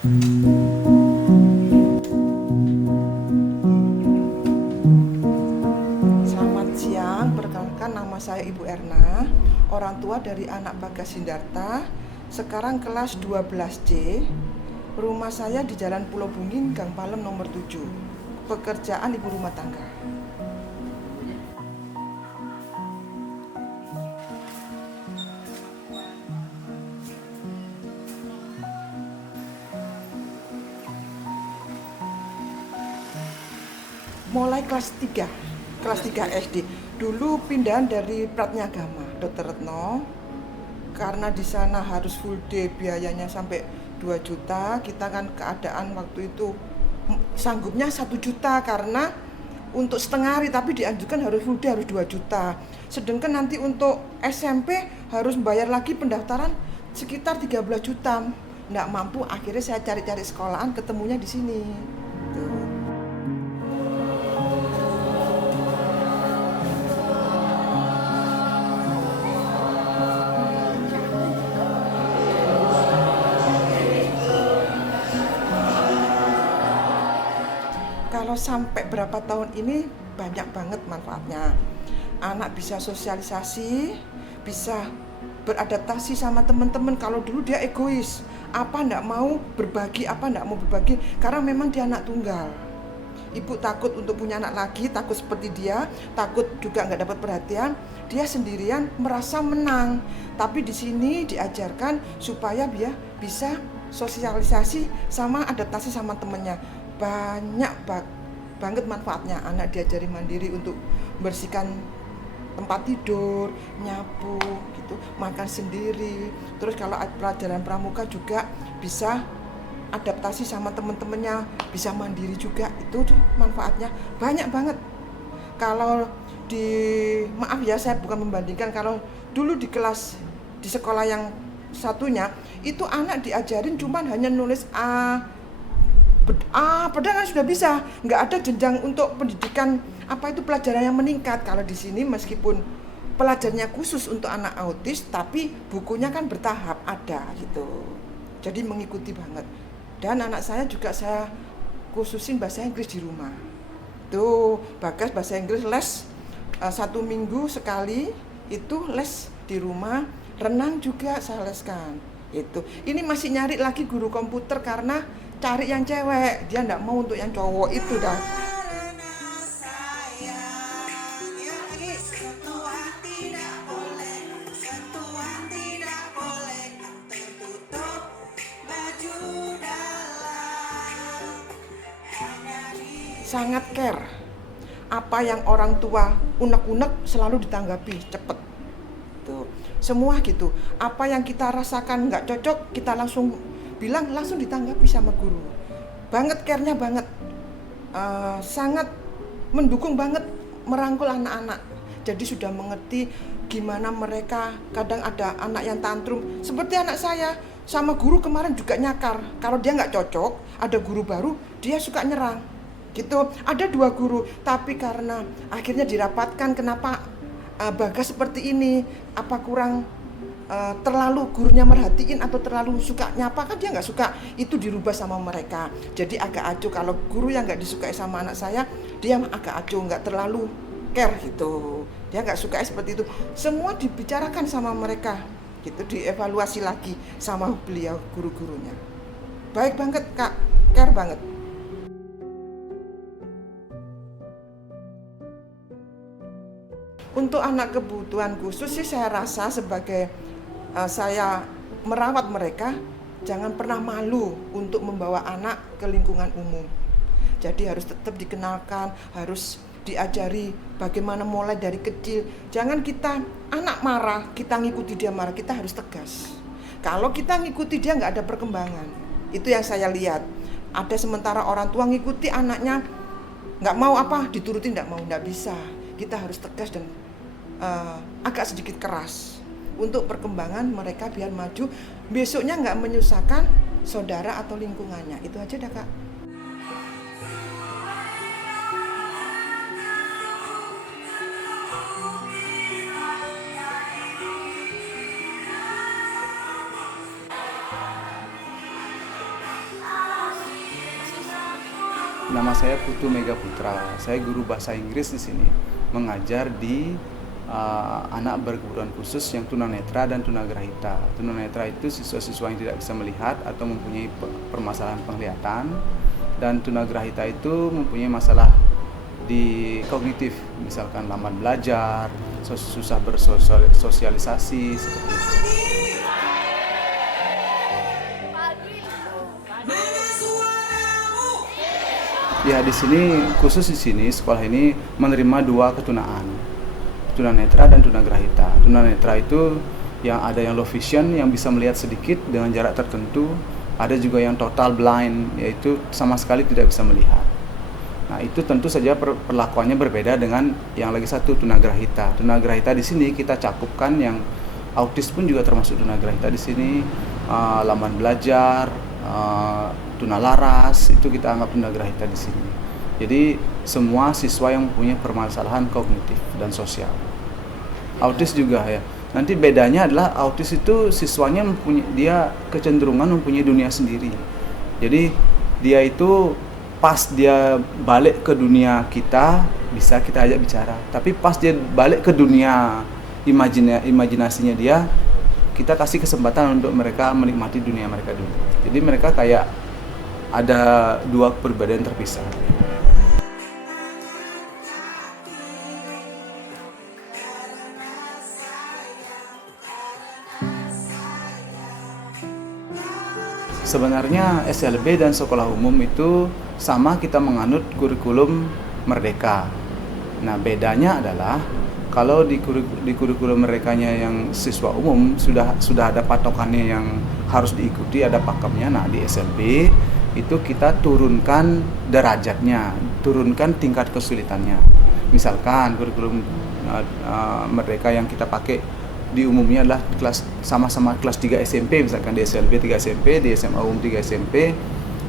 Selamat siang, perkenalkan nama saya Ibu Erna, orang tua dari anak Bagas Sindarta, sekarang kelas 12C. Rumah saya di Jalan Pulau Bungin, Gang Palem nomor 7. Pekerjaan ibu rumah tangga. Mulai kelas 3 SD. Dulu pindahan dari Pratnyagama, Dr. Retno. Karena di sana harus full day, biayanya sampai 2 juta. Kita kan keadaan waktu itu sanggupnya 1 juta karena untuk setengah hari, tapi dianjurkan harus full day, harus 2 juta. Sedangkan nanti untuk SMP harus bayar lagi pendaftaran sekitar 13 juta. Nggak mampu, akhirnya saya cari-cari sekolahan, ketemunya di sini. Tuh. Kalau sampai berapa tahun ini banyak banget manfaatnya. Anak bisa sosialisasi, bisa beradaptasi sama teman-teman. Kalau dulu dia egois, apa ndak mau berbagi, apa ndak mau berbagi, karena memang dia anak tunggal. Ibu takut untuk punya anak lagi, takut seperti dia, takut juga nggak dapat perhatian. Dia sendirian merasa menang, tapi di sini diajarkan supaya dia bisa sosialisasi sama adaptasi sama temennya. Banyak banget manfaatnya. Anak diajari mandiri untuk bersihkan tempat tidur, nyapu gitu, makan sendiri. Terus kalau pelajaran pramuka juga bisa adaptasi sama temen-temennya, bisa mandiri juga. Itu tuh manfaatnya banyak banget. Kalau di maaf ya, saya bukan membandingkan, kalau dulu di kelas di sekolah yang satunya itu anak diajarin cuman hanya nulis padahal kan sudah bisa, nggak ada jenjang untuk pendidikan apa itu pelajaran yang meningkat. Kalau di sini meskipun pelajarannya khusus untuk anak autis, tapi bukunya kan bertahap ada gitu, jadi mengikuti banget. Dan anak saya juga saya khususin bahasa Inggris di rumah. Tuh, Bagas bahasa Inggris les 1 minggu sekali, itu les di rumah. Renang juga saya leskan. Itu. Ini masih nyari lagi guru komputer karena cari yang cewek. Dia enggak mau untuk yang cowok itu dah. Sangat care. Apa yang orang tua unek-unek selalu ditanggapi cepet. Tuh. Semua gitu. Apa yang kita rasakan nggak cocok, kita langsung bilang, langsung ditanggapi sama guru. Banget care-nya banget. Sangat mendukung banget, merangkul anak-anak. Jadi sudah mengerti gimana mereka. Kadang ada anak yang tantrum seperti anak saya, sama guru kemarin juga nyakar. Kalau dia nggak cocok, ada guru baru, dia suka nyerang gitu. Ada 2 guru, tapi karena akhirnya dirapatkan, kenapa Bagas seperti ini, apa kurang terlalu gurunya merhatiin atau terlalu suka nyapa, kan dia nggak suka, itu dirubah sama mereka. Jadi agak acuh. Kalau guru yang nggak disukai sama anak saya, dia agak acuh, nggak terlalu care gitu, dia nggak suka seperti itu. Semua dibicarakan sama mereka gitu, dievaluasi lagi sama beliau guru-gurunya. Baik banget kak, care banget. Untuk anak kebutuhan khusus sih, saya rasa sebagai saya merawat mereka, jangan pernah malu untuk membawa anak ke lingkungan umum. Jadi harus tetap dikenalkan, harus diajari bagaimana mulai dari kecil. Jangan kita anak marah, kita ngikuti dia marah, kita harus tegas. Kalau kita ngikuti dia nggak ada perkembangan. Itu yang saya lihat. Ada sementara orang tua ngikuti anaknya, nggak mau apa, diturutin nggak bisa. Kita harus tegas dan agak sedikit keras untuk perkembangan mereka biar maju, besoknya nggak menyusahkan saudara atau lingkungannya. Itu aja dah kak. Nama saya Putu Mega Putra. Saya guru bahasa Inggris di sini, mengajar di anak berkebutuhan khusus yang tunanetra dan tunagrahita. Tunanetra itu siswa-siswa yang tidak bisa melihat atau mempunyai permasalahan penglihatan, dan tunagrahita itu mempunyai masalah di kognitif, misalkan lamban belajar, susah bersosialisasi seperti itu. Ya, di sini khusus di sini sekolah ini menerima 2 ketunaan, tunanetra dan tunagrahita. Tunanetra itu yang ada yang low vision, yang bisa melihat sedikit dengan jarak tertentu, ada juga yang total blind, yaitu sama sekali tidak bisa melihat. Nah, itu tentu saja perlakuannya berbeda dengan yang lagi satu, tunagrahita. Tunagrahita di sini kita cakupkan yang autis pun juga termasuk tunagrahita di sini, lamban belajar, tunalaras, itu kita anggap tunagrahita di sini. Jadi semua siswa yang mempunyai permasalahan kognitif dan sosial. Autis juga ya. Nanti bedanya adalah autis itu siswanya dia kecenderungan mempunyai dunia sendiri. Jadi dia itu pas dia balik ke dunia kita bisa kita ajak bicara. Tapi pas dia balik ke dunia imajinasinya dia, kita kasih kesempatan untuk mereka menikmati dunia mereka dulu. Jadi mereka kayak ada 2 kepribadian terpisah. Sebenarnya SLB dan sekolah umum itu sama, kita menganut kurikulum merdeka. Nah, bedanya adalah kalau di kurikulum merekanya yang siswa umum sudah ada patokannya yang harus diikuti, ada pakemnya. Nah, di SLB itu kita turunkan derajatnya, turunkan tingkat kesulitannya. Misalkan kurikulum merdeka yang kita pakai di umumnya adalah sama-sama kelas 3 SMP, misalkan di SLB 3 SMP, di SMA umum 3 SMP.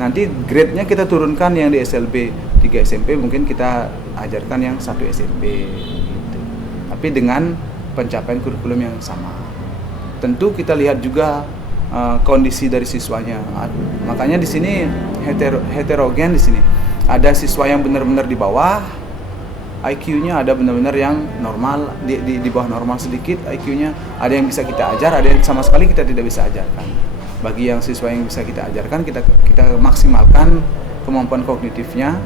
Nanti grade-nya kita turunkan, yang di SLB 3 SMP mungkin kita ajarkan yang 1 SMP gitu. Tapi dengan pencapaian kurikulum yang sama. Tentu kita lihat juga kondisi dari siswanya. Makanya di sini heterogen di sini. Ada siswa yang benar-benar di bawah IQ-nya, ada benar-benar yang normal, di bawah normal sedikit IQ-nya. Ada yang bisa kita ajar, ada yang sama sekali kita tidak bisa ajarkan. Bagi yang siswa yang bisa kita ajarkan, kita maksimalkan kemampuan kognitifnya.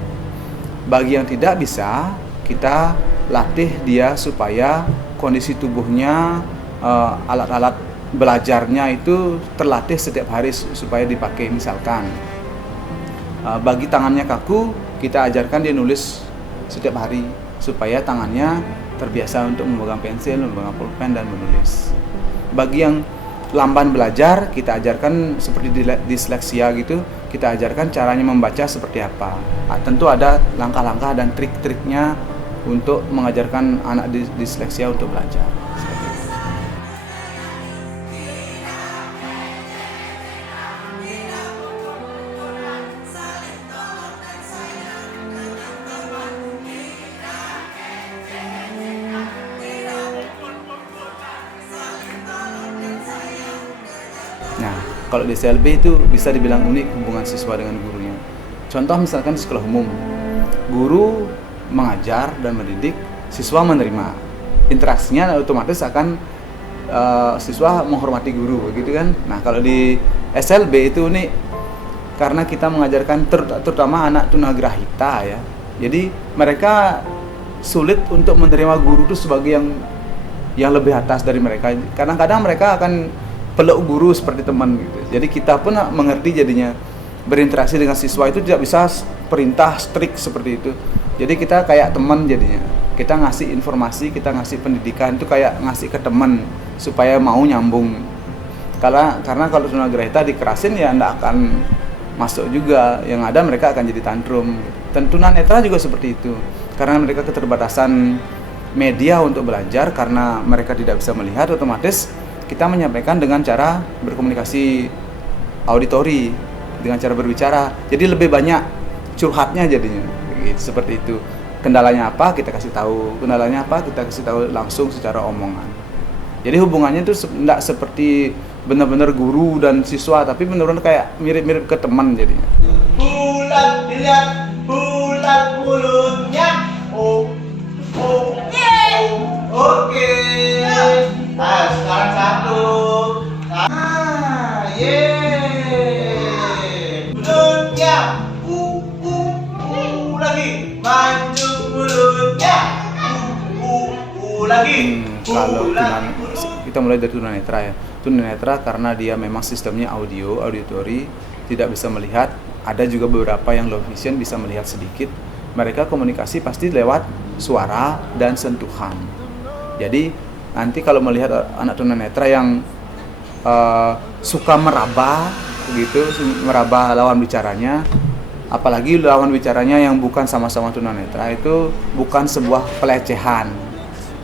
Bagi yang tidak bisa, kita latih dia supaya kondisi tubuhnya, alat-alat belajarnya itu terlatih setiap hari supaya dipakai. Misalkan bagi tangannya kaku, kita ajarkan dia nulis setiap hari supaya tangannya terbiasa untuk memegang pensil, memegang pulpen dan menulis. Bagi yang lamban belajar, kita ajarkan seperti disleksia gitu, kita ajarkan caranya membaca seperti apa. Tentu ada langkah-langkah dan trik-triknya untuk mengajarkan anak disleksia untuk belajar. Nah, kalau di SLB itu bisa dibilang unik hubungan siswa dengan gurunya. Contoh misalkan di sekolah umum, guru mengajar dan mendidik, siswa menerima. Interaksinya otomatis akan siswa menghormati guru, gitu kan. Nah, kalau di SLB itu unik karena kita mengajarkan terutama anak tunagrahita ya. Jadi mereka sulit untuk menerima guru itu sebagai yang lebih atas dari mereka. Kadang-kadang mereka akan peluk guru seperti teman gitu. Jadi kita pun mengerti jadinya berinteraksi dengan siswa itu tidak bisa perintah strict seperti itu. Jadi kita kayak teman jadinya. Kita ngasih informasi, kita ngasih pendidikan itu kayak ngasih ke teman supaya mau nyambung. Karena kalau tunagrahita dikerasin ya enggak akan masuk juga. Yang ada mereka akan jadi tantrum. Dan tunanetra juga seperti itu. Karena mereka keterbatasan media untuk belajar, karena mereka tidak bisa melihat, otomatis kita menyampaikan dengan cara berkomunikasi auditori, dengan cara berbicara. Jadi lebih banyak curhatnya jadinya. Gitu, seperti itu. Kendalanya apa kita kasih tahu, kendalanya apa kita kasih tahu langsung secara omongan. Jadi hubungannya itu tidak seperti benar-benar guru dan siswa, tapi benar-benar kayak mirip-mirip ke teman jadinya. bulat mulutnya. Oh, oh, oh. Oke. Nah, sekarang satu. Ah, yeay. Mulutnya. Lagi. Maju mulutnya. Lagi. Kalau kita mulai dari tunanetra ya. Tunanetra karena dia memang sistemnya auditori, tidak bisa melihat. Ada juga beberapa yang low vision bisa melihat sedikit. Mereka komunikasi pasti lewat suara dan sentuhan. Jadi nanti kalau melihat anak tunanetra yang suka meraba gitu, meraba lawan bicaranya, apalagi lawan bicaranya yang bukan sama-sama tunanetra, itu bukan sebuah pelecehan.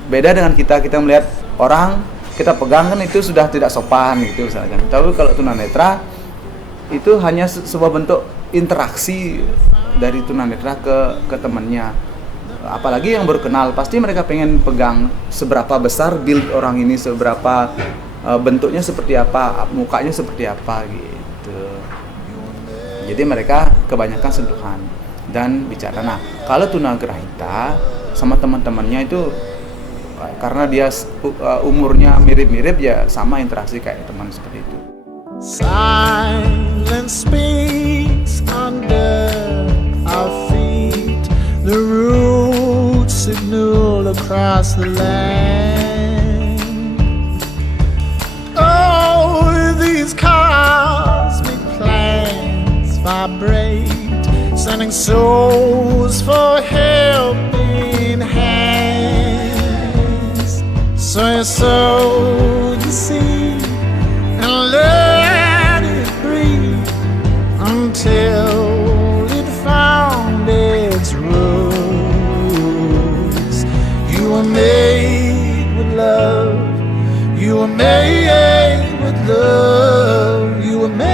Beda dengan kita melihat orang, kita pegang kan itu sudah tidak sopan gitu misalkan. Tapi kalau tunanetra itu hanya sebuah bentuk interaksi dari tunanetra ke temannya. Apalagi yang baru kenal, pasti mereka pengen pegang seberapa besar build orang ini, seberapa bentuknya seperti apa, mukanya seperti apa gitu. Jadi mereka kebanyakan sentuhan dan bicara. Nah, kalau tunagrahita sama teman-temannya itu karena dia umurnya mirip-mirip ya sama interaksi kayak teman seperti itu. Silence speaks under our feet. The roots signal across the land. Oh, these cosmic plans vibrate, sending souls for helping hands. So you sow the seed and let it breathe until it found its roots. You were made with love. You were made with love. You were made